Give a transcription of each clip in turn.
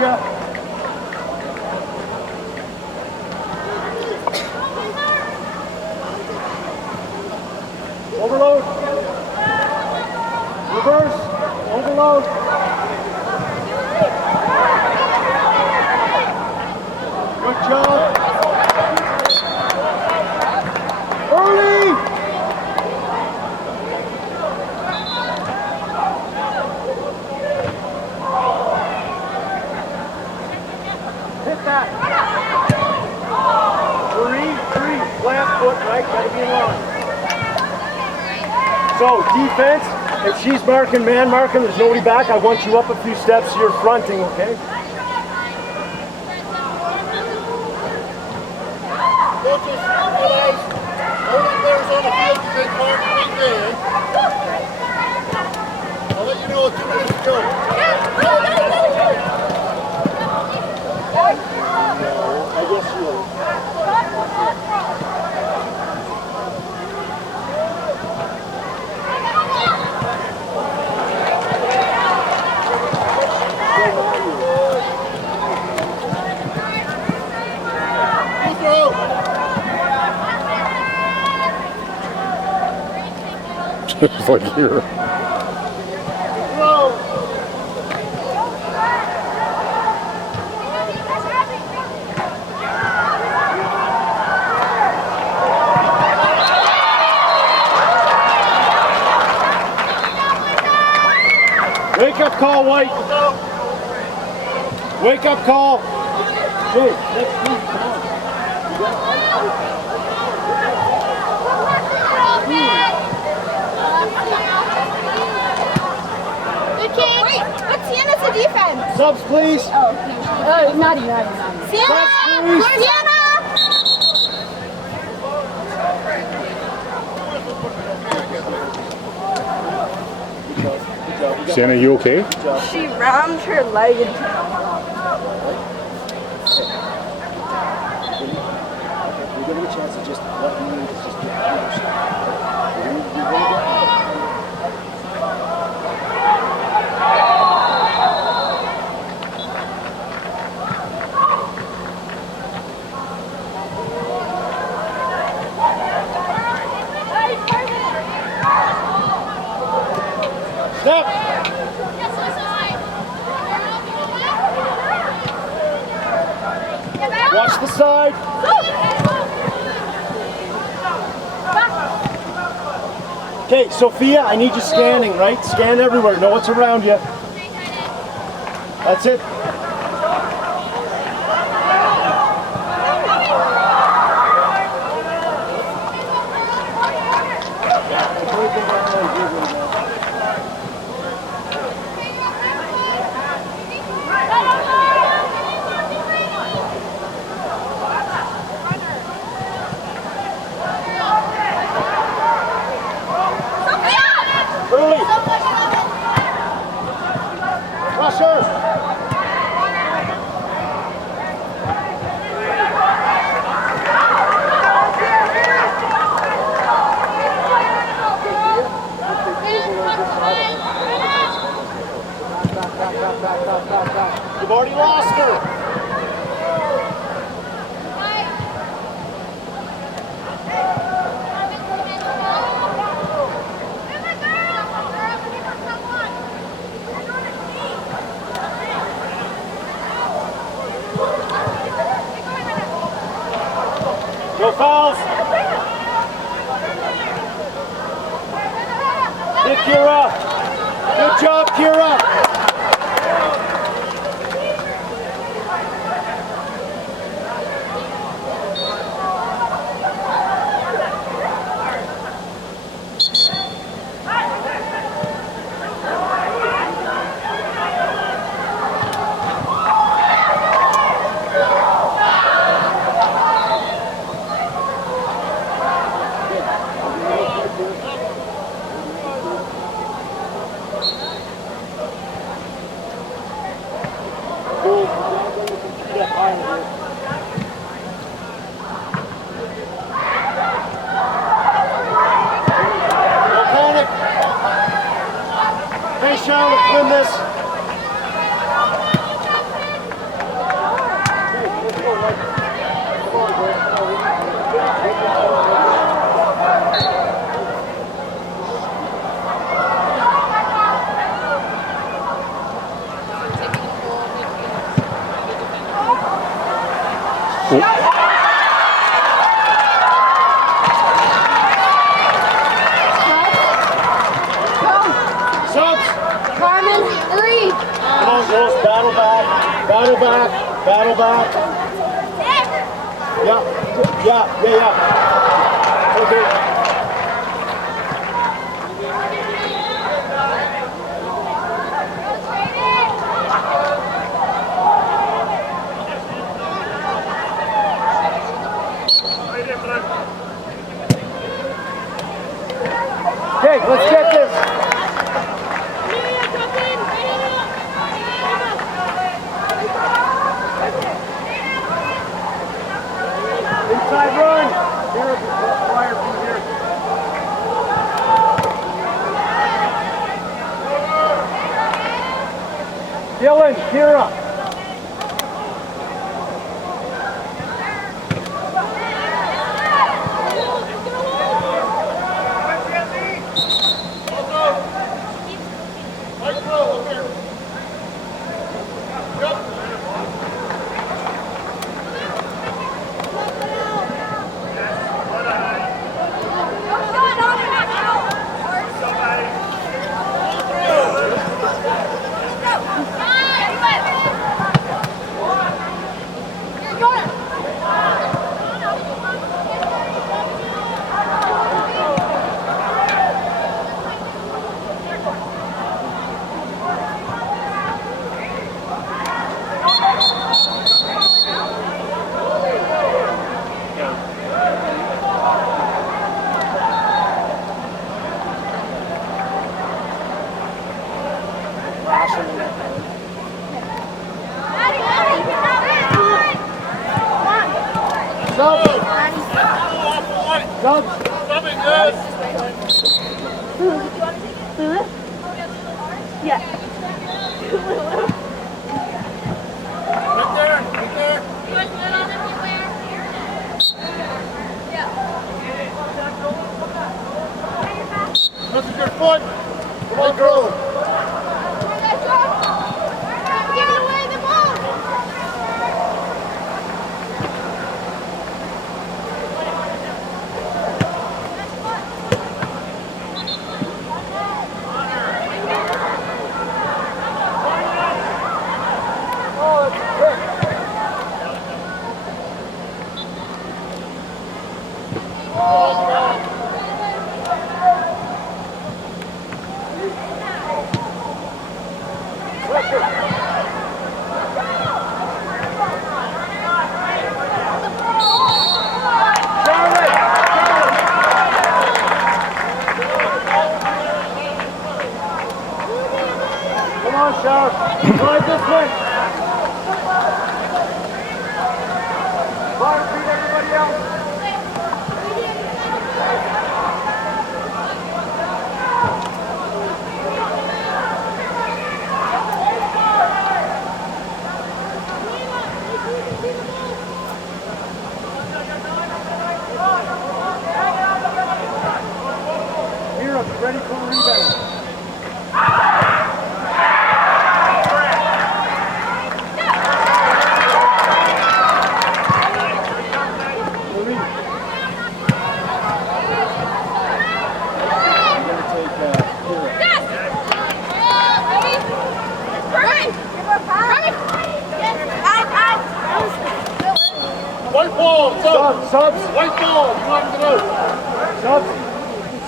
ya. Overload. Reverse. Overload. Good job. Early. Hit that. Three. Last foot, right? Gotta be in line. So, defense, if she's marking, man marking, there's nobody back, I want you up a few steps, you're fronting, okay? Coaches, realize only players on the field can take part in the man. I'll let you know in 2 minutes to go. I guess you will. It's like here. Wake up call, White. Wake up call. Jay, let's move. Come on. Wait, what's Sienna's a defense? Subs, please. Oh, no. Not you. Sienna! Sienna! Sienna, you okay? She rammed her leg into the We're giving a chance to just let me just get Step! Watch the side. Okay, Sophia, I need you scanning, right? Scan everywhere. Know what's around you. That's it. Early. Rusher. Back. You've already lost her. No fouls. Hit Kira. Good job, Kira. Hey, Charlotte, win this. Subs! Carmen, 3. Come on, girls, battle back. Battle back. Battle back. Yeah. Okay. Okay, let's get this. Inside run. Here, fire from here. Dylan, Kira. That's a good foot. Come on, girls. Give away the ball. Come on, Sharp. Drive this way. Fire, beat everybody else. Mira, ready for a rebound. White ball, Subs. White ball, you want to go.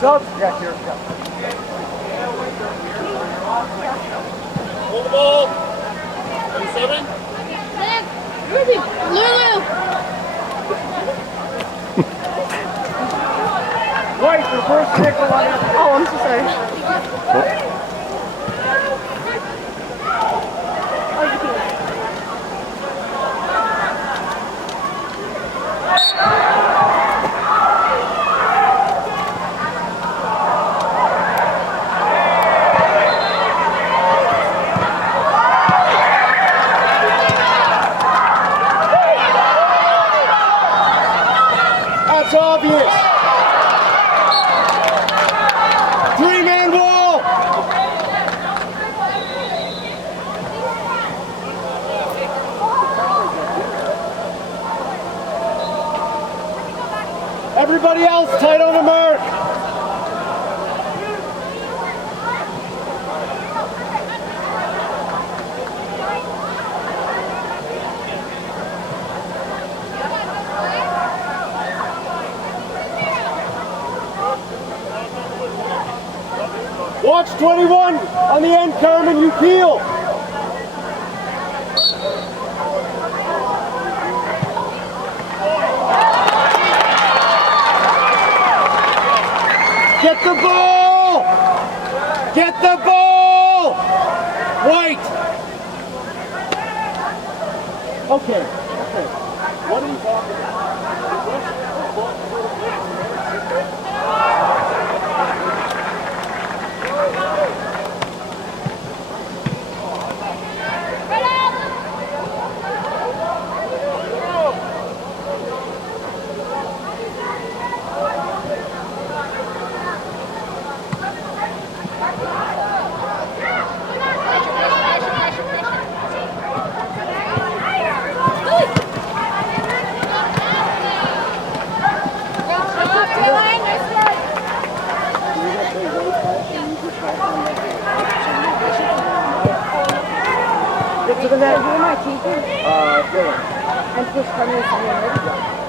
Subs. Yeah, here. Hold the ball. 27. Lulu. White, reverse nickel on it. Oh, I'm so sorry. That's obvious. Three-man wall. Everybody else tight on the mark. Watch 21 on the end, Carmen, you peel. Get the ball! Get the ball! White! Okay, okay. What are you talking about? Get to the net. Who am I taking? Dylan. And push Carmen to me ready.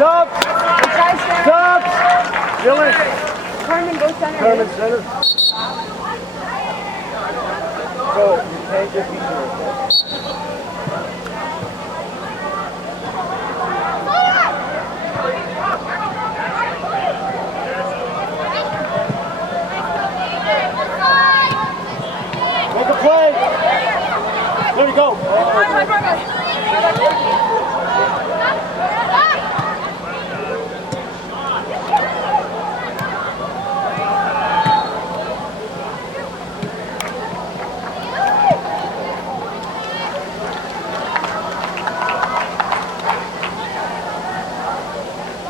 Subs! Subs! Dylan. Carmen, go center. Carmen, center. So, you can't just be here, okay? Make a play! There you go.